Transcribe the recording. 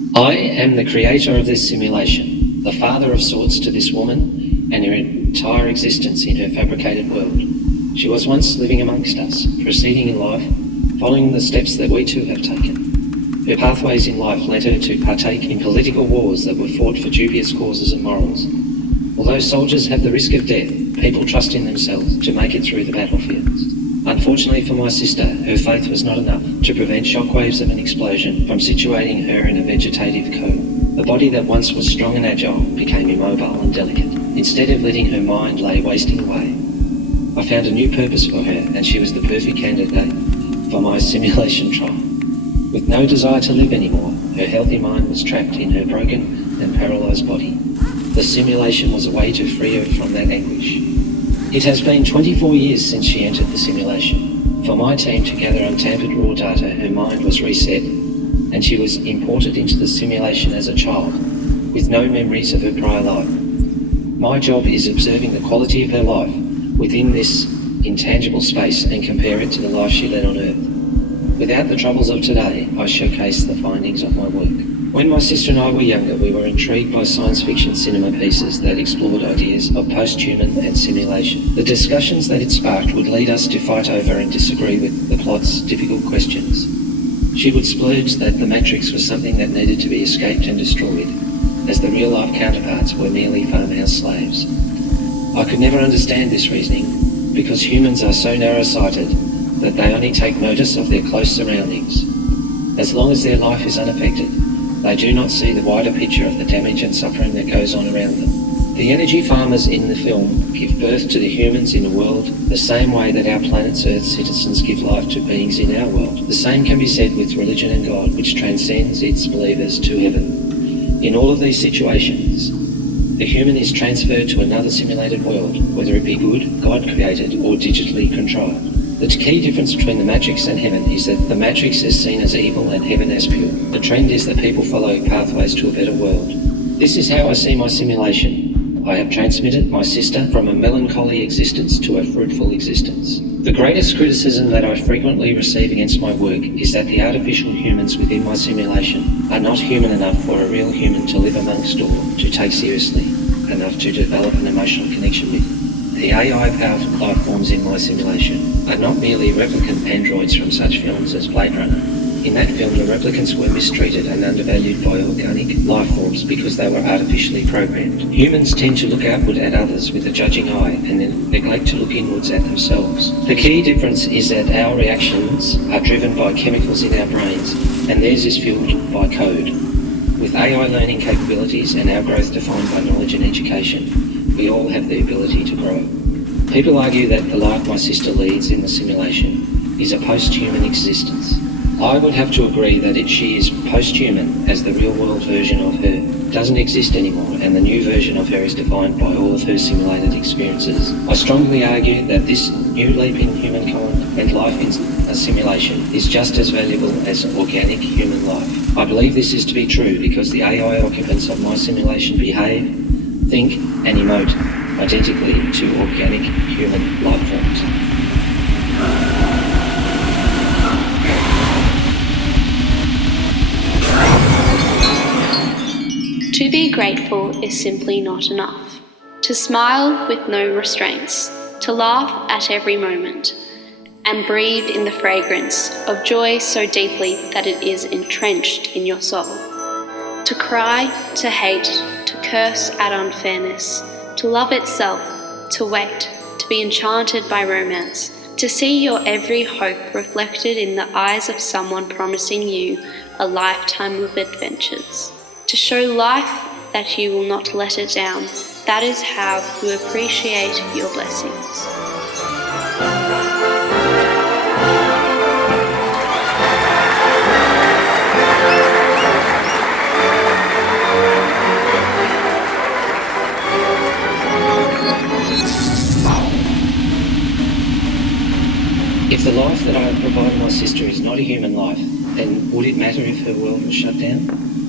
I am the creator of this simulation, the father of sorts to this woman and her entire existence in her fabricated world. She was once living amongst us, proceeding in life, following the steps that we too have taken. Her pathways in life led her to partake in political wars that were fought for dubious causes and morals. Although soldiers have the risk of death, people trust in themselves to make it through the battlefields. Unfortunately for my sister, her faith was not enough to prevent shockwaves of an explosion from situating her in a vegetative coma. The body that once was strong and agile became immobile and delicate, instead of letting her mind lay wasting away. I found a new purpose for her, and she was the perfect candidate for my simulation trial. With no desire to live anymore, her healthy mind was trapped in her broken and paralysed body. The simulation was a way to free her from that anguish. It has been 24 years since she entered the simulation. For my team to gather untampered raw data, her mind was reset, and she was imported into the simulation as a child, with no memories of her prior life. My job is observing the quality of her life within this intangible space and compare it to the life she led on Earth. Without the troubles of today, I showcase the findings of my work. When my sister and I were younger, we were intrigued by science fiction cinema pieces that explored ideas of post-human and simulation. The discussions that it sparked would lead us to fight over and disagree with the plot's difficult questions. She would splurge that the Matrix was something that needed to be escaped and destroyed, as the real-life counterparts were merely farmhouse slaves. I could never understand this reasoning, because humans are so narrow-sighted that they only take notice of their close surroundings. As long as their life is unaffected, they do not see the wider picture of the damage and suffering that goes on around them. The energy farmers in the film give birth to the humans in the world the same way that our planet's Earth citizens give life to beings in our world. The same can be said with religion and God, which transcends its believers to heaven. In all of these situations, the human is transferred to another simulated world, whether it be good, God-created, or digitally contrived. The key difference between the Matrix and heaven is that the Matrix is seen as evil and heaven as pure. The trend is that people follow pathways to a better world. This is how I see my simulation. I have transmitted my sister from a melancholy existence to a fruitful existence. The greatest criticism that I frequently receive against my work is that the artificial humans within my simulation are not human enough for a real human to live amongst or to take seriously enough to develop an emotional connection with. The AI-powered life forms in my simulation are not merely replicant androids from such films as Blade Runner. In that film, the replicants were mistreated and undervalued by organic life forms because they were artificially programmed. Humans tend to look outward at others with a judging eye and then neglect to look inwards at themselves. The key difference is that our reactions are driven by chemicals in our brains, and theirs is fueled by code. With AI learning capabilities and our growth defined by knowledge and education, we all have the ability to grow. People argue that the life my sister leads in the simulation is a post-human existence. I would have to agree that she is post-human, as the real-world version of her doesn't exist anymore, and the new version of her is defined by all of her simulated experiences. I strongly argue that this new leap in humankind and life in a simulation is just as valuable as organic human life. I believe this is to be true because the AI occupants of my simulation behave, think and emote identically to organic human life forms. To be grateful is simply not enough. To smile with no restraints, to laugh at every moment, and breathe in the fragrance of joy so deeply that it is entrenched in your soul. To cry, to hate, to curse at unfairness, to love itself, to wait, to be enchanted by romance, to see your every hope reflected in the eyes of someone promising you a lifetime of adventures. To show life that you will not let it down, that is how you appreciate your blessings. If the life that I have provided my sister is not a human life, then would it matter if her world was shut down?